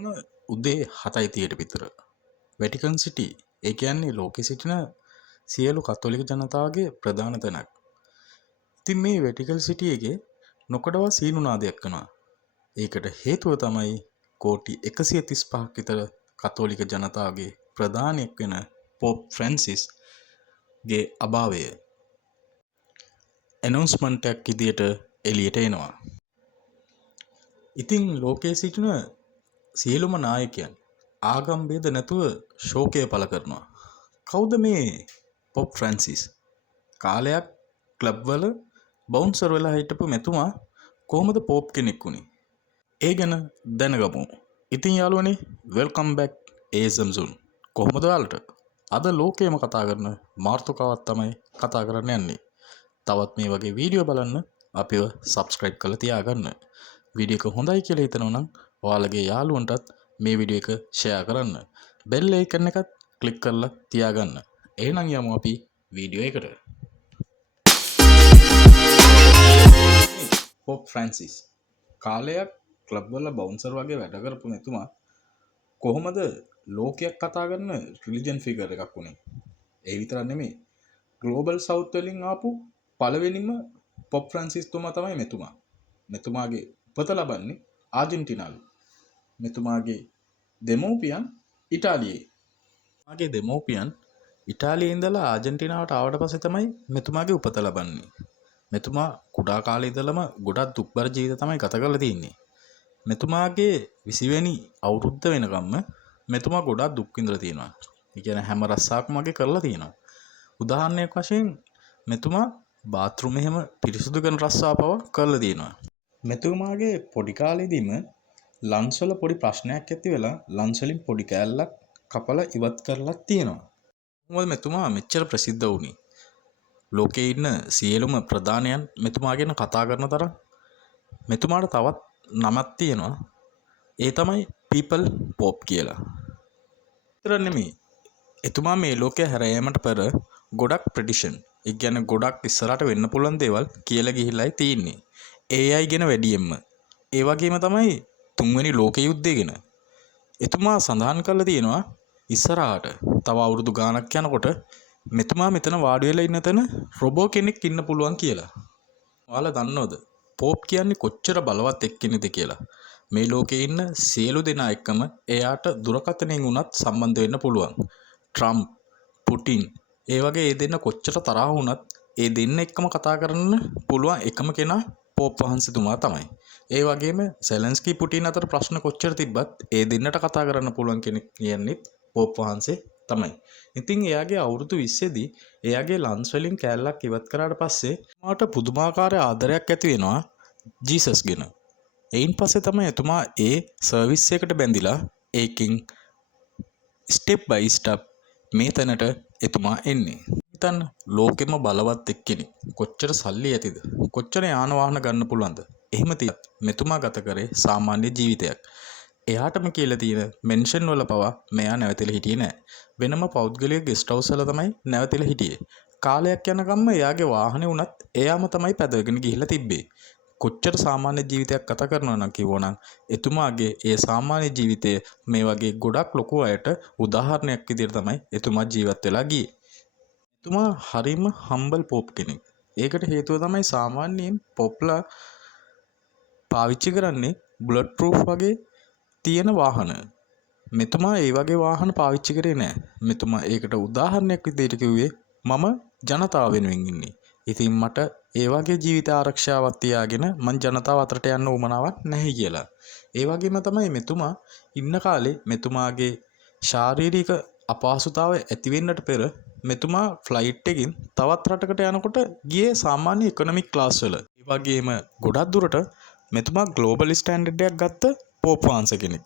දිනකටම උදේ 7:30ට විතර වැටිකන් සිටි ඒ කියන්නේ ලෝකෙ සිටින සියලු කතෝලික ජනතාවගේ ප්‍රධාන තැනක්. ඉතින් මේ වැටිකල් සිටි එකේ නොකඩවා සීනු නාදයක් කරනවා. ඒකට හේතුව තමයි කෝටි 135ක් විතර කතෝලික ජනතාවගේ ප්‍රධානියෙක් වෙන පොප් ෆ්‍රැන්සිස් ගේ අභාවය. ඇනවුන්ස්මන්ට් එකක් විදියට එළියට එනවා. ඉතින් ලෝකයේ සිටින සියලුම නායකයන් ආගම් ભેද නැතුව ශෝකය පළ කරනවා. කවුද මේ පොප් ෆ්‍රැන්සිස්? කාලයක් ක්ලබ් වල බවුන්සර් වෙලා හිටපු මෙතුමා කොහොමද පොප් කෙනෙක් වුනේ? ඒ ගැන දැනගමු. ඉතින් යාළුවනේ වෙල්කම් බැක් ASM Zone. කොහොමද ඔයාලට? අද ලෝකයේම කතා කරන මාතෘකාවක් තමයි කතා කරන්න යන්නේ. තවත් මේ වගේ වීඩියෝ බලන්න අපිව සබ්ස්ක්‍රයිබ් කරලා තියාගන්න. වීඩියෝ එක හොඳයි කියලා හිතනවා නම් ඔයාලගේ යාළුවන්ටත් මේ වීඩියෝ එක ෂෙයා කරන්න. බෙල් අයිකන් එකත් ක්ලික් කරලා තියාගන්න. එහෙනම් යමු අපි වීඩියෝ එකට. පොප් ෆ්‍රැන්සිස් කාලයක් ක්ලබ් වල බවුන්සර් වගේ වැඩ කරපු මෙතුමා කොහොමද ලෝකයක් කතා කරන රිලිජන් ෆිගර් එකක් වුනේ? ඒ විතරක් නෙමෙයි. ග්ලෝබල් සවුත් වලින් ආපු පළවෙනිම පොප් ෆ්‍රැන්සිස් තුමා තමයි මෙතුමා. මෙතුමාගේ උපත ලබන්නේ ආජන්ටිනාලු. මෙතුමාගේ දෙමෝපියන් ඉතාලියේ. මාගේ දෙමෝපියන් ඉතාලියේ ඉඳලා ආජන්ටිනාවට ආවට පස්සේ තමයි මෙතුමාගේ උපත ලබන්නේ. මෙතුමා කුඩා කාලේ ඉඳලම ගොඩක් දුක්බර ජීවිත තමයි ගත කරලා තියෙන්නේ. මෙතුමාගේ 20 වෙනි අවුරුද්ද වෙනකම්ම මෙතුමා ගොඩක් දුක් විඳලා තියෙනවා. ඒ කියන්නේ හැම රස්සාවක්ම වගේ කරලා තියෙනවා. උදාහරණයක් වශයෙන් මෙතුමා බාත්රූම් එහෙම පිරිසිදු කරන රස්සාව පවා කරලා තියෙනවා. මෙතුමාගේ පොඩි කාලේදීම ලන්ස් වල පොඩි ප්‍රශ්නයක් ඇති වෙලා ලන්ස් වලින් පොඩි කෑල්ලක් කපලා ඉවත් කරලා තියෙනවා. මොකද මෙතුමා මෙච්චර ප්‍රසිද්ධ වුණේ? ලෝකේ ඉන්න සියලුම ප්‍රධානයන් මෙතුමා ගැන කතා කරන තරම් මෙතුමාට තවත් නමක් තියෙනවා. ඒ තමයි people pop කියලා. ඒතර නෙමෙයි. එතුමා මේ ලෝකය හැර යාමට පෙර ගොඩක් ප්‍රෙඩිෂන්, ඒ කියන්නේ ගොඩක් ඉස්සරහට වෙන්න පුළුවන් දේවල් කියලා ගිහිල්ලායි තියෙන්නේ. AI ගැන වැඩියෙන්ම. ඒ වගේම තමයි තුන්වෙනි ලෝක යුද්ධය ගැන. එතුමා සඳහන් කරලා තියෙනවා ඉස්සරහට තව අවුරුදු ගාණක් යනකොට මෙතුමා මෙතන වාඩි වෙලා ඉන්න තැන රොබෝ කෙනෙක් ඉන්න පුළුවන් කියලා. ඔයාලා දන්නවද පොප් කියන්නේ කොච්චර බලවත් එක්කෙනෙක්ද කියලා? මේ ලෝකේ ඉන්න සියලු දෙනා එක්කම එයාට දුරකථනයෙන් වුණත් සම්බන්ධ වෙන්න පුළුවන්. ට්‍රම්ප්, පුටින්, ඒ වගේ ඒ දෙන්න කොච්චර තරහ වුණත් ඒ දෙන්න එක්කම කතා කරන්න පුළුවන් එකම කෙනා පොප් වහන්සේතුමා තමයි. ඒ වගේම සෙලන්ස්කී පුටින් අතර ප්‍රශ්න කොච්චර තිබ්බත් ඒ දෙන්නට කතා කරන්න පුළුවන් කෙනෙක් කියන්නේ පොප් වහන්සේ තමයි. ඉතින් එයාගේ අවුරුදු 20 දී එයාගේ ලන්ස් වලින් කෑල්ලක් ඉවත් කරාට පස්සේ මාට පුදුමාකාර ආදරයක් ඇති වෙනවා ජීසස් ගැන. එයින් පස්සේ තමයි එතුමා ඒ සර්විස් එකට බැඳිලා ඒකින් ස්ටෙප් බයි ස්ටෙප් මේ තැනට එතුමා එන්නේ. හිතන්න ලෝකෙම බලවත් එක්කෙනෙක් කොච්චර සල්ලි ඇතිද? කොච්චර යාන වාහන ගන්න පුළුවන්ද? එහෙම තියත් මෙතුමා ගත කරේ සාමාන්‍ය ජීවිතයක්. එයාටම කියලා තියෙන මෙන්ෂන් වල පවා මෙයා නැවතිලා හිටියේ නෑ. වෙනම පෞද්ගලික ගෙස්ට් හවුස් වල තමයි නැවතිලා හිටියේ. කාලයක් යනකම්ම එයාගේ වාහනේ වුණත් එයාම තමයි පැදගෙන ගිහිල්ලා තිබ්බේ. කොච්චර සාමාන්‍ය ජීවිතයක් ගත කරනවා නම් කිව්වනම් එතුමාගේ ඒ සාමාන්‍ය ජීවිතය මේ වගේ ගොඩක් ලොකු අයට උදාහරණයක් විදිහට තමයි එතුමා ජීවත් වෙලා ගියේ. එතුමා හරිම හම්බල් පොප් කෙනෙක්. ඒකට හේතුව තමයි සාමාන්‍යයෙන් පොප්ලා පාවිච්චි කරන්නේ බුලට් ප්‍රූෆ් වගේ තියෙන වාහන. මෙතුමා ඒ වගේ වාහන පාවිච්චි කරේ නෑ. මෙතුමා ඒකට උදාහරණයක් විදිහට කිව්වේ මම ජනතාව වෙනුවෙන් ඉන්නේ. ඉතින් මට ඒ වගේ ජීවිත ආරක්ෂාවක් තියාගෙන මං ජනතාව අතරට යන්න උවමනාවක් නැහැ කියලා. ඒ වගේම තමයි මෙතුමා ඉන්න කාලේ මෙතුමාගේ ශාරීරික අපහසුතාවය ඇති වෙන්නට පෙර මෙතුමා ෆ්ලයිට් එකකින් තවත් රටකට යනකොට ගියේ සාමාන්‍ය ඉකොනොමික් ක්ලාස් වල. ඒ වගේම ගොඩක් දුරට මෙතුමා ග්ලෝබල් ස්ටෑන්ඩඩ් එකක් ගත්ත පොප් වහන්සේ කෙනෙක්.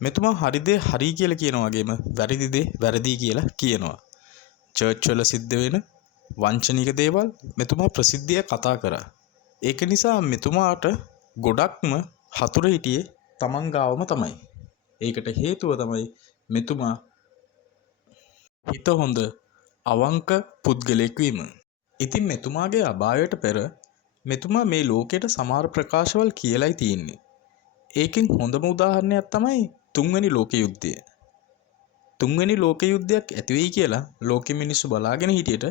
මෙතුමා හරි දේ හරි කියලා කියන වගේම වැරදි දේ වැරදි කියලා කියනවා. චර්ච් වල සිද්ධ වෙන වංචනික දේවල් මෙතුමා ප්‍රසිද්ධිය කතා කරා. ඒක නිසා මෙතුමාට ගොඩක්ම හතුරු හිටියේ තමන් ගාවම තමයි. ඒකට හේතුව තමයි මෙතුමා හිත හොඳ අවංක පුද්ගලයෙක් වීම. ඉතින් මෙතුමාගේ අභාවයට පෙර මෙතුමා මේ ලෝකයට සමහර ප්‍රකාශවල් කියලායි තියෙන්නේ. ඒකෙන් හොඳම උදාහරණයක් තමයි තුන්වෙනි ලෝක යුද්ධය. තුන්වෙනි ලෝක යුද්ධයක් ඇති වෙයි කියලා ලෝකෙ මිනිස්සු බලාගෙන හිටියට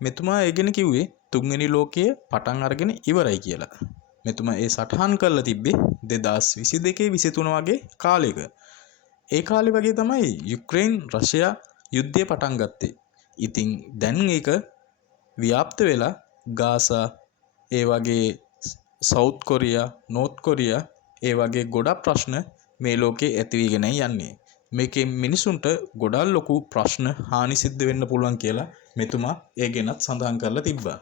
මෙතුමා ඒ ගැන කිව්වේ තුන්වෙනි ලෝකයේ පටන් අරගෙන ඉවරයි කියලා. මෙතුමා ඒ සටහන් කරලා තිබ්බේ 2022 23 වගේ කාලයක. ඒ කාලේ වගේ තමයි යුක්‍රේන් රෂ්යා යුද්ධය පටන් ගත්තේ. ඉතින් දැන් ඒක ව්‍යාප්ත වෙලා ගාසා ඒ වගේ සවුත් කොරියා නෝත් කොරියා ඒ වගේ ගොඩක් ප්‍රශ්න මේ ලෝකේ ඇති වෙගෙන යන්නේ. මේකේ මිනිසුන්ට ගොඩක් ලොකු ප්‍රශ්න හානි සිද්ධ වෙන්න පුළුවන් කියලා මෙතුමා ඒ ගැනත් සඳහන් කරලා තිබ්බා.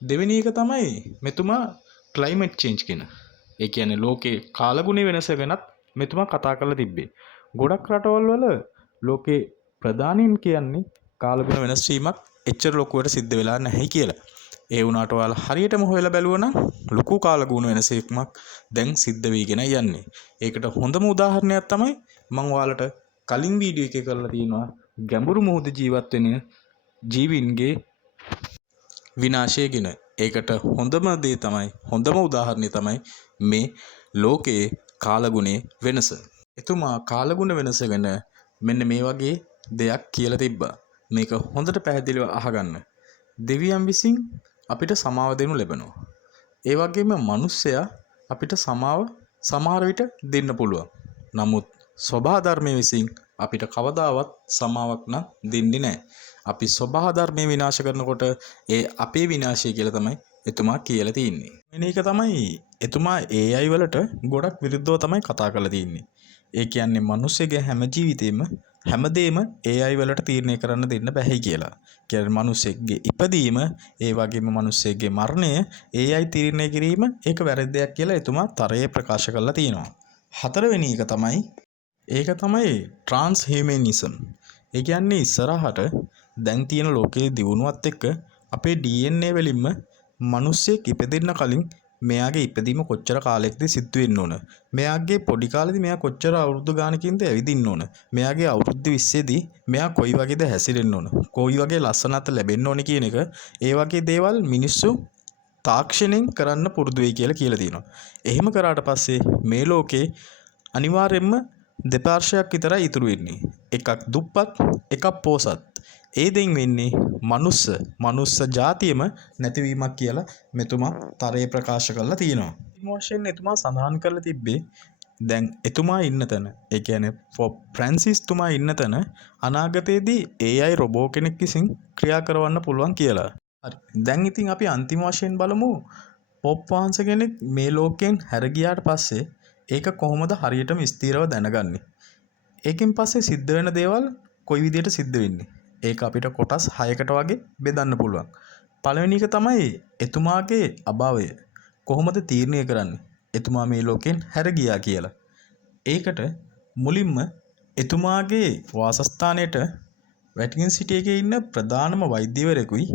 දෙවෙනි එක තමයි මෙතුමා ක්ලයිමේට් චේන්ජ් කියන. ඒ කියන්නේ ලෝකේ කාලගුණ වෙනස ගැනත් මෙතුමා කතා කරලා තිබ්බේ. ගොඩක් රටවල් වල ලෝකේ ප්‍රධානීන් කියන්නේ කාලගුණ වෙනස් වීමක් එච්චර ලොකුවට සිද්ධ වෙලා නැහැ කියලා. ඒ වුණාට ඔයාලා හරියටම හොයලා බැලුවා නම් ලොකු කාලගුණ වෙනසක් දැන් සිද්ධ වෙගෙන යන්නේ. ඒකට හොඳම උදාහරණයක් තමයි මම ඔයාලට කලින් වීඩියෝ එකේ කරලා තියෙනවා ගැඹුරු මුහුද ජීවත් වෙන ජීවීන්ගේ විනාශය ගැන. ඒකට හොඳම දේ තමයි හොඳම උදාහරණය තමයි මේ ලෝකයේ කාලගුණයේ වෙනස. එතුමා කාලගුණ වෙනස ගැන මෙන්න මේ වගේ දෙයක් කියලා තිබ්බා. මේක හොඳට පැහැදිලිව අහගන්න. දෙවියන් විසින් අපිට සමාව දෙනු ලැබෙනවා. ඒ වගේම මිනිස්සයා අපිට සමාව සමහර විට දෙන්න පුළුවන්. නමුත් ස්වභාව ධර්මයේ විසින් අපිට කවදාවත් සමාවක් නම් දෙන්නේ නැහැ. අපි ස්වභාව ධර්මයේ විනාශ කරනකොට ඒ අපේ විනාශය කියලා තමයි එතුමා කියලා තින්නේ. වෙන එක තමයි එතුමා AI වලට ගොඩක් විරුද්ධව තමයි කතා කරලා තින්නේ. ඒ කියන්නේ මිනිස්සෙගේ හැම ජීවිතේම හැමදේම AI වලට තීරණය කරන්න දෙන්න බැහැ කියලා. කියන්නේ මිනිස්සෙක්ගේ ඉපදීම ඒ වගේම මිනිස්සෙක්ගේ මරණය AI තීරණය කිරීම ඒක වැරදි දෙයක් කියලා එතුමා තරයේ ප්‍රකාශ කරලා තියෙනවා. හතරවෙනි එක තමයි ට්‍රාන්ස් හියුමනිසම්. ඒ කියන්නේ ඉස්සරහට දැන් තියෙන ලෝකයේ දියුණුවත් එක්ක අපේ DNA වලින්ම මිනිස්සෙක් ඉපදෙන්න කලින් මෙයාගේ ඉපදීම කොච්චර කාලයකද සිද්ධ වෙන්න ඕන. මෙයාගේ පොඩි කාලේදී මෙයා කොච්චර අවුරුදු ගානකින්ද ඇවිදින්න ඕන. මෙයාගේ අවුරුදු 20ේදී මෙයා කොයි වගේද හැසිරෙන්න ඕන. කොයි වගේ ලස්සනත් ලැබෙන්න ඕන කියන එක ඒ වගේ දේවල් මිනිස්සු තාක්ෂණයෙන් කරන්න පුරුදු වෙයි කියලා තියෙනවා. එහෙම කරාට පස්සේ මේ ලෝකේ අනිවාර්යයෙන්ම දෙපාර්ශ්වයක් විතරයි ඉතුරු වෙන්නේ. එකක් දුප්පත් එකක් පොසත්. ඒ දෙයින් වෙන්නේ මනුස්ස ජාතියම නැතිවීමක් කියලා මෙතුමා තරයේ ප්‍රකාශ කරලා තියෙනවා. ඉමෝෂන් එතුමා සඳහන් කරලා තිබ්බේ දැන් එතුමා ඉන්න තැන ඒ කියන්නේ පොප් ෆ්‍රැන්සිස් තුමා ඉන්න තැන අනාගතයේදී AI රොබෝ කෙනෙක් විසින් ක්‍රියා කරවන්න පුළුවන් කියලා. හරි. දැන් ඉතින් අපි අන්තිම වශයෙන් බලමු පොප් වහන්සේ කෙනෙක් මේ ලෝකයෙන් හැර ගියාට පස්සේ ඒක කොහොමද හරියටම ස්ථිරව දැනගන්නේ? ඒකෙන් පස්සේ සිද්ධ වෙන දේවල් කොයි විදිහට සිද්ධ වෙන්නේ? ඒක අපිට කොටස් 6කට වගේ බෙදන්න පුළුවන්. පළවෙනි එක තමයි එතුමාගේ අභාවය. කොහොමද තීරණය කරන්නේ? එතුමා මේ ලෝකෙන් හැර ගියා කියලා. ඒකට මුලින්ම එතුමාගේ වාසස්ථානයේට වැටිකන් සිටි එකේ ඉන්න ප්‍රධානම වෛද්‍යවරයෙකුයි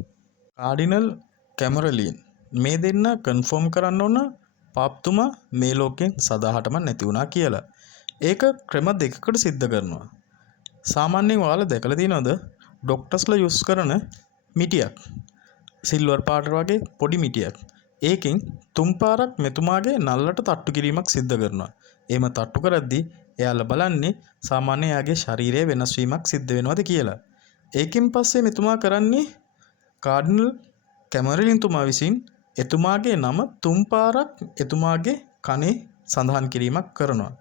කාඩිනල් කැමරලින් මේ දෙන්න කන්ෆර්ම් කරන්න ඕන පාප්තුමා මේ ලෝකෙන් සදාහටම නැති වුණා කියලා. ඒක ක්‍රම දෙකකට සිද්ධ කරනවා. සාමාන්‍යයෙන් ඔයාලා දැකලා තියෙනවද ඩොක්ටර්ස්ලා යූස් කරන මිටියක් සිල්වර් පාට වගේ පොඩි මිටියක්. ඒකෙන් තුන් පාරක් මෙතුමාගේ නල්ලට තට්ටු කිරීමක් සිද්ධ කරනවා. එහෙම තට්ටු කරද්දී එයාලා බලන්නේ සාමාන්‍ය එයාගේ ශරීරයේ වෙනස් වීමක් සිද්ධ වෙනවද කියලා. ඒකෙන් පස්සේ මෙතුමා කරන්නේ කාඩිනල් කැමරලින් තුමා විසින් එතුමාගේ නම තුන් පාරක් එතුමාගේ කනේ සඳහන් කිරීමක් කරනවා.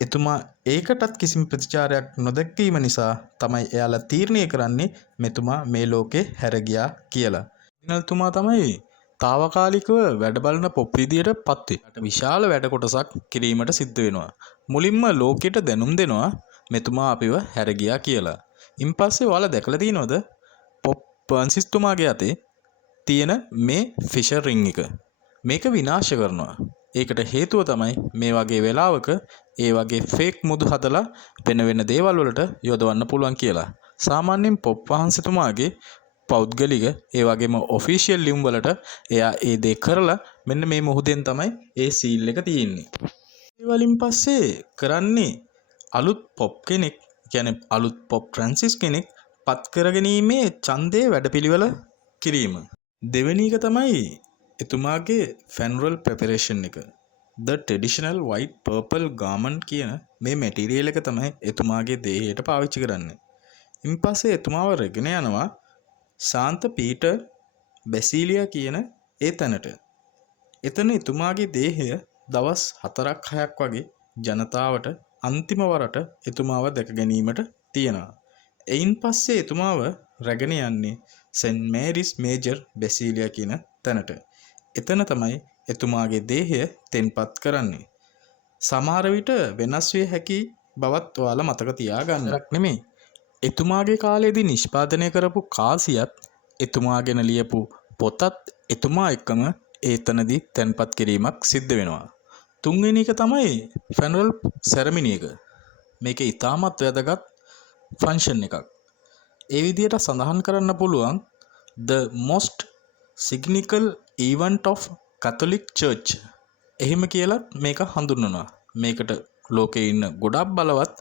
එතුමා ඒකටත් කිසිම ප්‍රතිචාරයක් නොදැක්වීම නිසා තමයි එයාලා තීරණය කරන්නේ මෙතුමා මේ ලෝකේ හැර ගියා කියලා. දිනල්තුමා තමයි తాවකාලිකව වැඩ බලන පොප් විදියට පත් වෙයි. විශාල වැඩ කොටසක් කිරීමට සිද්ධ වෙනවා. මුලින්ම ලෝකෙට දැනුම් දෙනවා මෙතුමා අපිව හැර ගියා කියලා. ඉන්පස්සේ ඔයාලා දැකලා තියෙනවද පොප් ෆ්‍රැන්සිස් තුමාගේ අතේ තියෙන මේ ෆිෂර් රින් එක. මේක විනාශ කරනවා. ඒකට හේතුව තමයි මේ වගේ වෙලාවක ඒ වගේ ෆේක් මුදු හදලා වෙන දේවල් වලට යොදවන්න පුළුවන් කියලා. සාමාන්‍යයෙන් පොප් වහන්සේතුමාගේ පෞද්ගලික ඒ වගේම ඔෆිෂියල් ලියුම් වලට එයා ඒ දේ කරලා මෙන්න මේ මොහොතෙන් තමයි ඒ සීල් එක තියෙන්නේ. ඒ වලින් පස්සේ කරන්නේ අලුත් පොප් කෙනෙක් කියන්නේ අලුත් පොප් ෆ්‍රැන්සිස් කෙනෙක් පත් කරගැනීමේ ඡන්දයේ වැඩපිළිවෙල කිරීම. දෙවෙනි එක තමයි එතුමාගේ ෆැනරල් ප්‍රෙපරේෂන් එක. the traditional white purple garment කියන මේ මැටීරියල් එක තමයි එතුමාගේ දේහයට පාවිච්චි කරන්නේ. ඉන් පස්සේ එතුමාව රැගෙන යනවා සාන්ත පීටර් බැසිලියා කියන ඒ තැනට. එතන එතුමාගේ දේහය දවස් 4ක් 6ක් වගේ ජනතාවට අන්තිම වරට එතුමාව දැක ගැනීමට තියෙනවා. එයින් පස්සේ එතුමාව රැගෙන යන්නේ සෙන්ට් මේරිස් මේජර් බැසිලියා කියන තැනට. එතන තමයි එතුමාගේ දේහය තෙන්පත් කරන්නේ. සමහර විට වෙනස් විය හැකි බවත් ඔයාලා මතක තියාගන්න. නෙමෙයි. එතුමාගේ කාලයේදී නිෂ්පාදනය කරපු කාසියත් එතුමා ගැන ලියපු පොතත් එතුමා එක්කම ඒතනදී තැන්පත් කිරීමක් සිද්ධ වෙනවා. තුන්වෙනි එක තමයි ෆැනරල් සෙරමනි එක. මේක ඉතාමත් වැදගත් ෆන්ක්ෂන් එකක්. ඒ විදිහට සඳහන් කරන්න පුළුවන් the most significant event of Catholic Church. එහෙම කියලා මේක හඳුන්වනවා. මේකට ලෝකේ ඉන්න ගොඩක් බලවත්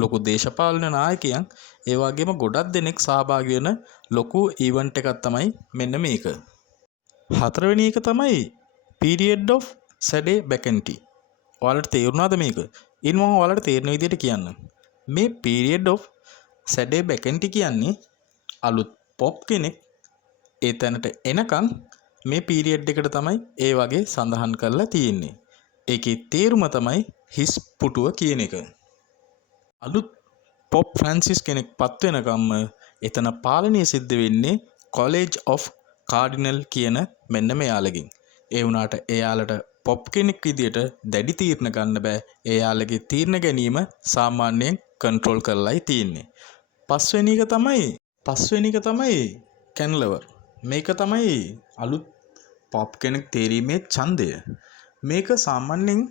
ලොකු දේශපාලන නායකයන් ඒ වගේම ගොඩක් දෙනෙක් සහභාගී වෙන ලොකු ඉවෙන්ට් එකක් තමයි මෙන්න මේක. හතරවෙනි එක තමයි period of Saturday Vacancy. ඔයාලට තේරුණාද මේක? ඉතින් මම ඔයාලට තේරෙන විදිහට කියන්නම්. මේ period of Saturday Vacancy කියන්නේ අලුත් පොප් කෙනෙක් ඒ තැනට එනකන් මේ පීරියඩ් එකට තමයි ඒ වගේ සඳහන් කරලා තියෙන්නේ. ඒකේ තේරුම තමයි හිස් පුටුව කියන එක. අලුත් පොප් ෆ්‍රැන්සිස් කෙනෙක් පත් වෙනකම්ම එතන පාලනය සිද්ධ වෙන්නේ කොලෙජ් ඔෆ් කාඩිනල් කියන මෙන්න මෙයාලගෙන්. ඒ වුණාට එයාලට පොප් කෙනෙක් විදියට දැඩි තීරණ ගන්න බෑ. එයාලගේ තීරණ ගැනීම සාමාන්‍යයෙන් කන්ට්‍රෝල් කරලායි තියෙන්නේ. පස්වෙනි එක තමයි කැන්ලවර්. මේක තමයි අලුත් පොප් කෙනෙක් තේරීමේ ඡන්දය. මේක සාමාන්‍යයෙන්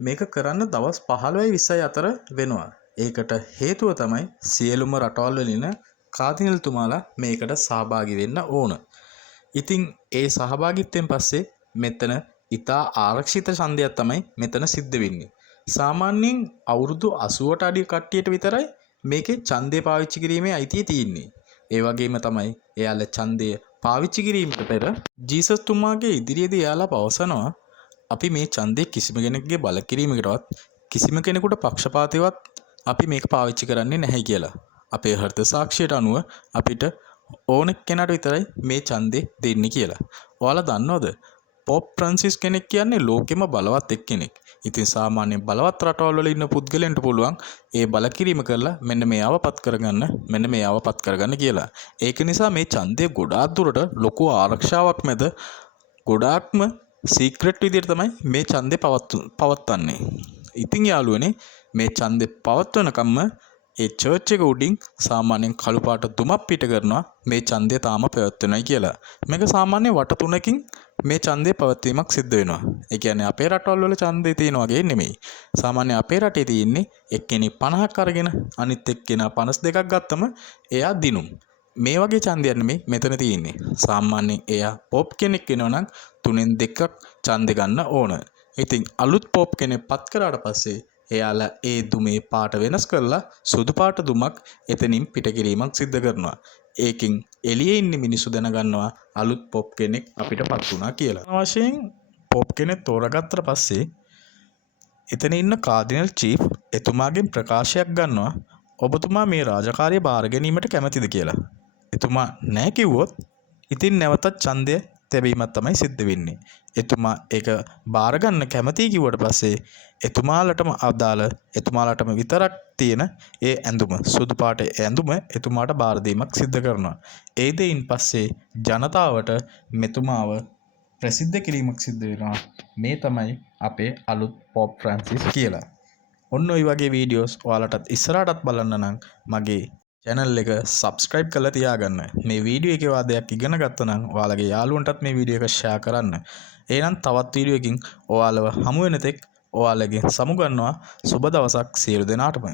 මේක කරන්න දවස් 15යි 20යි අතර වෙනවා. ඒකට හේතුව තමයි සියලුම රටවල් වලින් කාදිනල්තුමාලා මේකට සහභාගී වෙන්න ඕන. ඉතින් ඒ සහභාගීත්වයෙන් පස්සේ මෙතන ඉතා ආරක්ෂිත ඡන්දයක් තමයි මෙතන සිද්ධ වෙන්නේ. සාමාන්‍යයෙන් අවුරුදු 80ට අඩි කට්ටියට විතරයි මේකේ ඡන්දය පාවිච්චි කිරීමේ අයිතිය තියෙන්නේ. ඒ වගේම තමයි එයාලා ඡන්දය පාවිච්චි කිරීමට පෙර ජීසස් තුමාගේ ඉදිරියේදී එයාලා පවසනවා අපි මේ ඡන්දය කිසිම කෙනෙකුගේ බල කිරීමකටවත් කිසිම කෙනෙකුට පක්ෂපාතීවත් අපි මේක පාවිච්චි කරන්නේ නැහැ කියලා. අපේ හෘද සාක්ෂියට අනුව අපිට ඕන කෙනාට විතරයි මේ ඡන්දේ දෙන්නේ කියලා. ඔයාලා දන්නවද? පොප් ෆ්‍රැන්සිස් කෙනෙක් කියන්නේ ලෝකෙම බලවත් එක්කෙනෙක්. ඉතින් සාමාන්‍ය බලවත් රටවල් වල ඉන්න පුද්ගලයන්ට පුළුවන් ඒ බල කිරීම කරලා මෙන්න මේව පත් කරගන්න කියලා. ඒක නිසා මේ ඡන්දය ගොඩාක් දුරට ලොකු ආරක්ෂාවක් මැද ගොඩාක්ම සීක්‍රට් විදිහට තමයි මේ ඡන්දේ පවත්වන්නේ. ඉතින් යාළුවනේ මේ ඡන්දේ පවත්වනකම්ම ඒ චර්ච් එක උඩින් සාමාන්‍යයෙන් කළු පාට දුමක් පිට කරනවා මේ ඡන්දය තාම පැවැත්වෙනයි කියලා. මේක සාමාන්‍ය වට තුනකින් මේ ඡන්දේ පැවැත්වීමක් සිද්ධ වෙනවා. ඒ කියන්නේ අපේ රටවල් වල ඡන්දේ තියෙන වගේ නෙමෙයි. සාමාන්‍ය අපේ රටේ තියෙන්නේ එක්කෙනෙක් 50ක් අරගෙන අනිත් එක්කෙනා 52ක් ගත්තම එයා දිනුම්. මේ වගේ ඡන්දයක් නෙමෙයි මෙතන තියෙන්නේ. සාමාන්‍යයෙන් එයා පොප් කෙනෙක් වෙනවා නම් 3න් 2ක් ඡන්දේ ගන්න ඕන. ඉතින් අලුත් පොප් කෙනෙක් පත් කරාට පස්සේ එයාලා ඒ දුමේ පාට වෙනස් කරලා සුදු පාට දුමක් එතනින් පිට කිරීමක් සිද්ධ කරනවා. ඒකෙන් එළියේ ඉන්න මිනිස්සු දැනගන්නවා අලුත් පොප් කෙනෙක් අපිට පත් වුණා කියලා. වශයෙන් පොප් කෙනෙක් තෝරාගත්තට පස්සේ එතන ඉන්න කාඩිනල් චීෆ් එතුමාගෙන් ප්‍රකාශයක් ගන්නවා ඔබතුමා මේ රාජකාරිය බාර ගැනීමට කැමතිද කියලා. එතුමා නැහැ කිව්වොත් ඉතින් නැවතත් ඡන්දය තැබීමක් තමයි සිද්ධ වෙන්නේ. එතුමා ඒක බාර ගන්න කැමතියි කිව්වට පස්සේ එතුමාලටම අදාළ එතුමාලටම විතරක් තියෙන ඒ ඇඳුම සුදු පාට ඇඳුම එතුමාට බාර දීමක් සිද්ධ කරනවා. ඒ දෙයින් පස්සේ ජනතාවට මෙතුමාව ප්‍රසිද්ධ කිරීමක් සිද්ධ වෙනවා. මේ තමයි අපේ අලුත් පොප් ෆ්‍රැන්සිස් කියලා. ඔන්න ඔය වගේ වීඩියෝස් ඔයාලටත් ඉස්සරහටත් බලන්න නම් මගේ channel එක subscribe කරලා තියාගන්න. මේ වීඩියෝ එකේ වාදයක් ඉගෙන ගත්තා නම් ඔයාලගේ යාළුවන්ටත් මේ වීඩියෝ එක share කරන්න. එහෙනම් තවත් වීඩියෝ එකකින් ඔයාලව හමු වෙන තෙක් ඔයාලගේ සමුගන්නවා. සුබ දවසක් සියලු දෙනාටම.